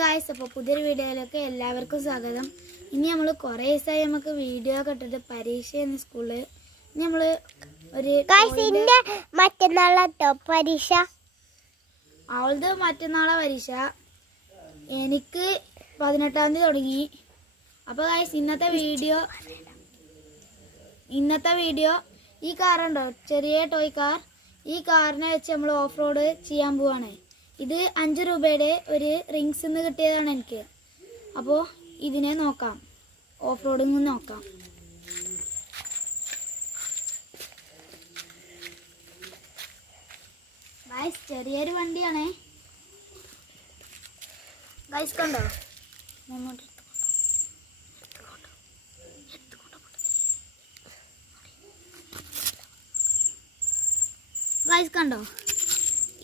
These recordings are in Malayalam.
ഗായ്സ്, അപ്പോൾ പുതിയൊരു വീഡിയോയിലേക്ക് എല്ലാവർക്കും സ്വാഗതം. ഇനി നമ്മൾ കുറേ ദിവസമായി നമുക്ക് വീഡിയോ ഒക്കെ ഇട്ടിട്ട് പരീക്ഷയാണ് സ്കൂളിൽ. ഇനി നമ്മൾ ഒരു മറ്റന്നാളോ പരീക്ഷ. അവളത് മറ്റന്നാളെ പരീക്ഷ. എനിക്ക് 18-ാം തീയതി തുടങ്ങി. അപ്പോൾ ഗായ്സ്, ഇന്നത്തെ വീഡിയോ ഈ കാറുണ്ടോ, ചെറിയ ടോയ് കാർ. ഈ കാറിനെ വെച്ച് നമ്മൾ ഓഫ് റോഡ് ചെയ്യാൻ പോവാണ്. ഇത് 5 രൂപയുടെ ഒരു റിങ്സ് നിന്ന് കിട്ടിയതാണ് എനിക്ക്. അപ്പോൾ ഇതിനെ നോക്കാം, ഓഫ് റോഡിങ് നോക്കാം. ഗൈസ്, ചെറിയൊരു വണ്ടിയാണേ. ഗൈസ് കണ്ടോ, ഗൈസ് കണ്ടോ,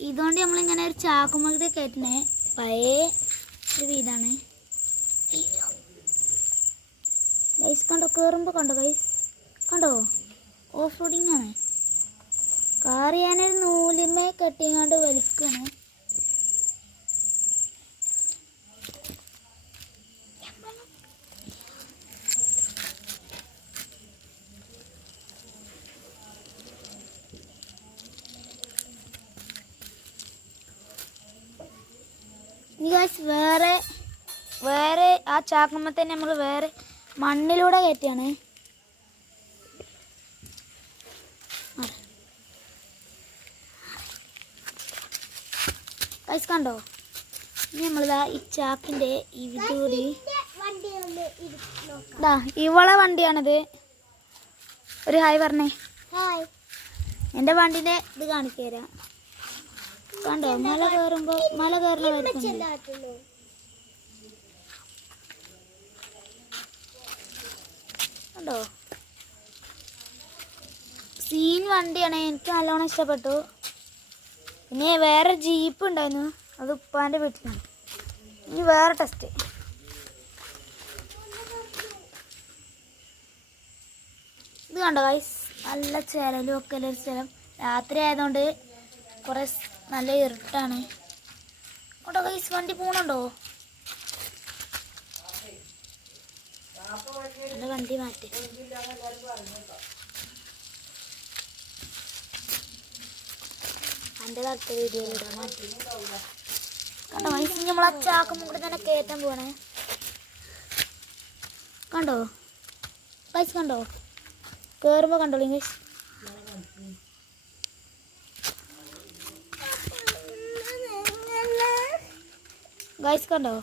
ഇതുകൊണ്ട് നമ്മളിങ്ങനെ ഒരു ചാക്കുമൊക്കെ കയറ്റണേ. പഴയ ഒരു വീടാണ് ഗൈസ്. കണ്ടോ, കയറുമ്പോൾ കണ്ടോ ഗൈസ്, കണ്ടോ ഓഫ് റോഡിങ് ആണ്. കാർ ഞാനൊരു നൂലിമേ കെട്ടിങ്ങാണ്ട് വലിക്കാണ്. ഗൈസ്, വേറെ ആ ചാക്കുമ്മ തന്നെ നമ്മൾ വേറെ മണ്ണിലൂടെ കയറ്റിയാണ്. ഗൈസ് കണ്ടോ, ഇനി നമ്മളിതാ ഈ ചാക്കിൻ്റെ ഇതുകൂടി ഇവളെ വണ്ടിയാണിത്. ഒരു ഹായ് പറഞ്ഞേ. എൻ്റെ വണ്ടീൻ്റെ ഇത് കാണിച്ചു തരാം. കണ്ടോ, മല കയറുന്ന കണ്ടോ, സീൻ വണ്ടിയാണ്. എനിക്ക് നല്ലോണം ഇഷ്ടപ്പെട്ടു. പിന്നെ വേറെ ജീപ്പ് ഉണ്ടായിരുന്നു, അത് ഉപ്പാൻ്റെ വീട്ടിലാണ്. ഇനി വേറെ ടെസ്റ്റ്. ഇത് കണ്ടോ ഗൈസ്, നല്ല ചിരലും ഒക്കെ ഉള്ളൊരു സ്ഥലം. രാത്രി ആയതുകൊണ്ട് കുറേ നല്ല ഇരുട്ടാണ്. കേട്ടോ ഗൈസ്, വണ്ടി പോകണുണ്ടോ? എൻ്റെ വണ്ടി മാറ്റി. എൻ്റെ അടുത്ത വീഡിയോയിലിടാൻ മാറ്റി. കണ്ടോ ഗൈസ്, നമ്മളാ ചാക്കും കൂടെ തന്നെ കയറ്റാൻ പോവാണ്. കണ്ടോ ഗൈസ്, കണ്ടോ കയറുമ്പോൾ കണ്ടോളൂ ഗൈസ്. ഗൈസ് കണ്ടോ,